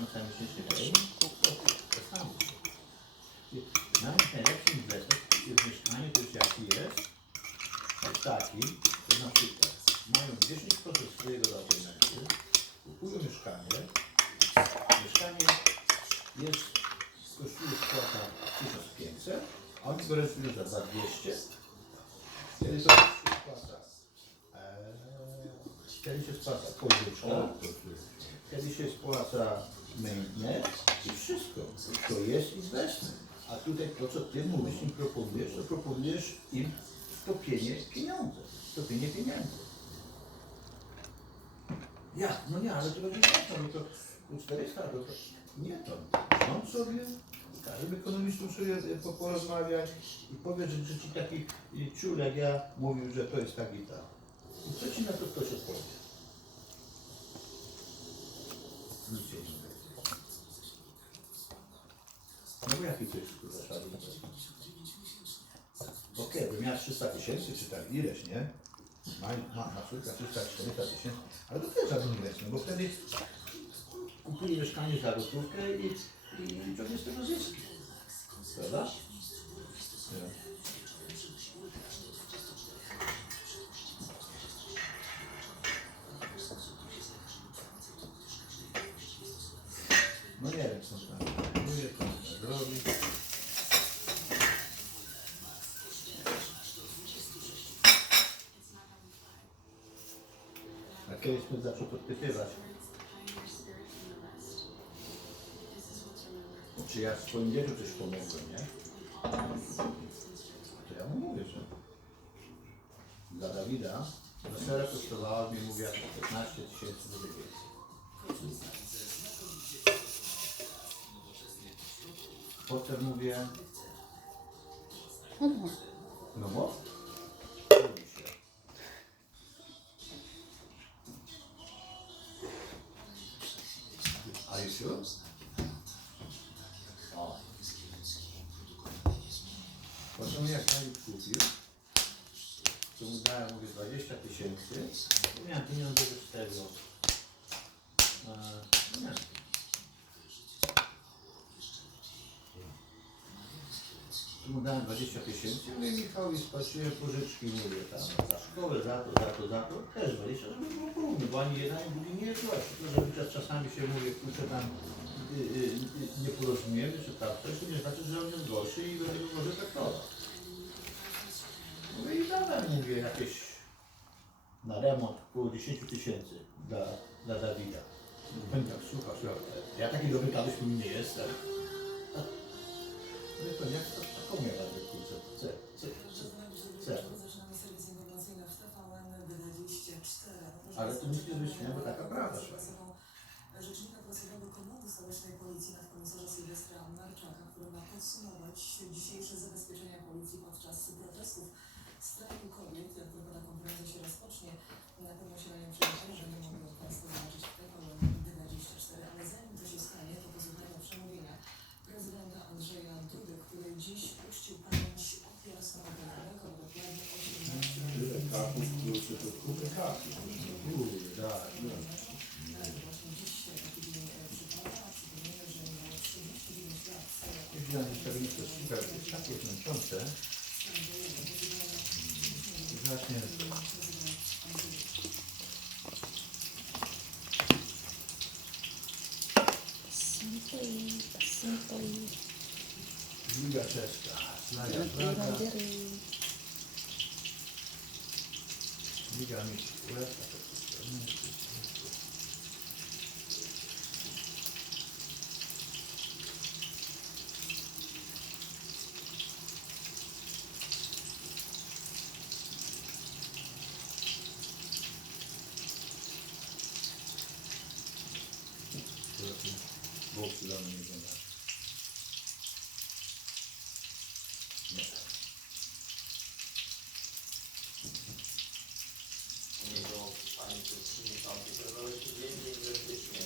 miesiącami się szykają, to samo. Nawet najlepszy inwestor w mieszkaniu to już jaki jest taki, że na przykład mają 10% swojego apartamentu, kupują mieszkanie jest, kosztuje spłata 1500, a oni go rentują za 2200, kiedy to kiedy się spłaca pożyczka, kiedy się spłaca maintenance i wszystko. To jest inwestment. A tutaj to, co ty mówisz, im proponujesz, to proponujesz im stopienie pieniądza. Stopienie pieniędzy. Jak? No nie, ale to będzie łatwo, no to 400, to nie to. On sobie, każdym ekonomistą sobie porozmawiać i powie, że ci taki ciul jak ja mówił, że to jest tak i tak. I co ci na to ktoś odpowie? Nic się nie będzie. No bo jaki to jest kurwa szary? Okej, bym miał 300 tysięcy czy tak ileś, nie? Na przykład 300-400 tysięcy, ale to też żaden inwestment, bo wtedy kupuje mieszkanie za gotówkę i ciągnie z tego zyski. Prawda? Nie. No nie wiem, co tam planuje, co tam robi. A kiedyś mnie zaczął podpytywać, czy ja w swoim dzieciu coś pomogłem, nie? To ja mu mówię, że dla Dawida wesele kosztowała mnie, mówię, 15 tysięcy złotych. Potem mówię, no bo? Are you sure? O. Potem jak Dawid kupił, to mu dałem, mówię, 20 tysięcy, bo miałem pieniądze już z tego. Nie. Tu mu dałem 20 tysięcy, mówię, Michał, i spłaciłem pożyczki, mówię, tam, za szkołę, za to, też 20, żeby było równo, bo ani jedna, ani drugi nie jest łatwo, że czasami się, mówię, kurczę, tam nie porozumiemy, czy tak, to nie znaczy, że on jest gorszy i może traktować. Mówię, i dałem, mówię, jakieś na remont około 10 tysięcy dla Dawida. Mówię, tak, słuchaj, ja taki dobry kaluś nie jestem. No to jak to taką miała kurczę, C. Ale to nic nie wyśmiałem, bo taka prawda szła. Rzecznika prasowego Komendy Stołecznej Policji nadkomisarza Sylwestra Marczaka, który ma podsumować dzisiejsze zabezpieczenia policji podczas protestów strajku kobiet. Jak tylko ta konferencja się rozpocznie, na pewno się na nią przyjdzie, że nie mogą Państwo zobaczyć w TVN 24, ale zanim to się stanie, to posłuchajmy przemówienia prezydenta Andrzeja Dudy, który dziś uczcił pamięć ofiar samobójczego, dokładnie 18 lat. Widziałem, że to jest super, to jest takie zmęczące. Właśnie. Liga czeska, Slaja Praga, Liga Mistrzów UEFA. Było przydane nie wygląda. Nie. Pani przewodniczący, prowadzi więcej inwestycznie,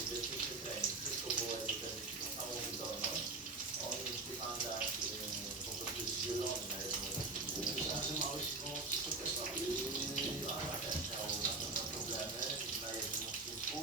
inwestycje trening, wszystko było jakby samą wydolność. On w tych andach po prostu jest zielony na jednym odcinku. Każdy mały się wszystko też Anna też miał na pewno problemy na jednym odcinku.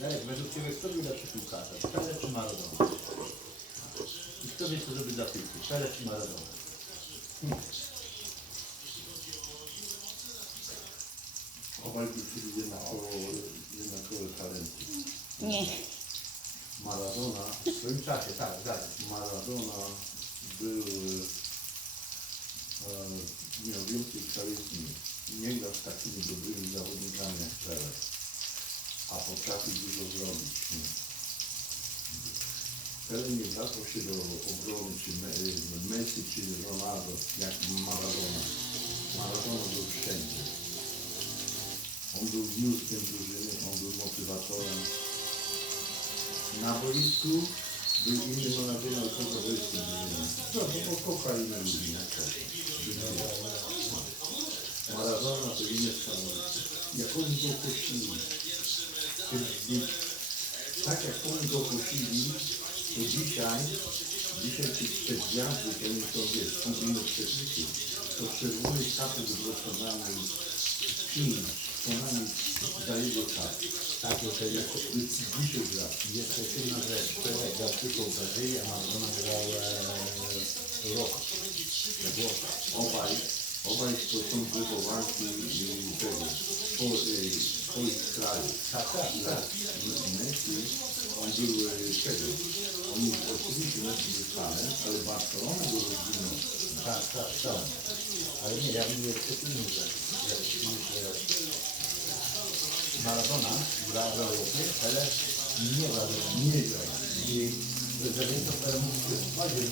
Jarek, według Ciebie kto był lepszy piłkarz? Pele czy Maradona? I kto wie, co zrobi dla piłki? Pele czy Maradona? Obaj wrócili jednakowe talenty. Nie. Maradona, W swoim czasie, tak, zgadzam. Maradona był, miał więcej charyzmy. Nie grał z takimi dobrymi zawodnikami jak Pele, a potrafił dużo zrobić. Pele nie wracał się do obrony, czy Messi, czy Ronaldo, jak Maradona. Maradona był wszędzie. On był mózgiem drużyny, on był motywatorem. Na boisku był inny Maradona, ale poza boiskiem drużyny. No, bo kocha inne ludzi, nie? Maradona to inne samo. Jak oni go kościli, tak jak oni go kościli, to dzisiaj te gwiazdy, to nie są, wiesz, półwiny przepisy, to czerwony kapel wybrosowany film, co najmniej za jego czas. Tak, jeszcze Jak to dzisiaj gra. jeszcze jedna rzecz. Pele grał tylko w Brazylii, a Maradona grał rok. Obaj to są wychowanki tego, swoich krajów. Tak, tak, tak. Messi, on był tego, oni oczywiście Messi był fanem, ale Barcelona go rozwinął. Tak, tak, tak. Ale nie, ja bym jeszcze inny rzecz. Jak myślę, Maradona gra w Europie, ale nie gra w Europie. Nie grał. I prezydent Pele mówi, że jest bardziej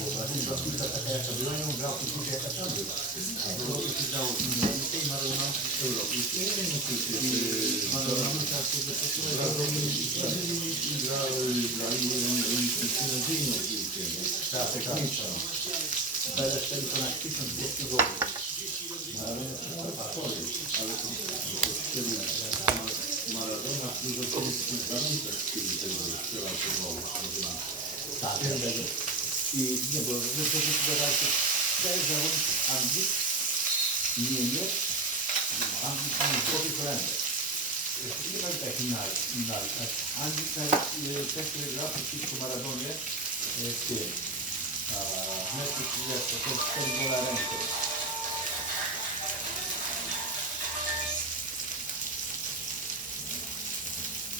bo Brazylia piłka taka jaka była, ją grał w piłkę jaka tam była. A w Europie się grało w innej i Maradona w Europie. Maradona musiała się wypoczywać w Europie. Grali beznadziejną piłkę. Tak, tak. Pele strzelił ponad 1200 gołów. Ale to wtedy Maradona dużo kiedyś w tych warunkach, kiedy tego strzelał po głowie. Tak, i nie, bo wypowiadał się 4 zawodników Anglii, Niemiec, Anglii i Złoty Holender. Nie ma tak innej. Anglika jest też, który gra przeciwko Maradonie w tym. W meczu, to są 4 gola ręką.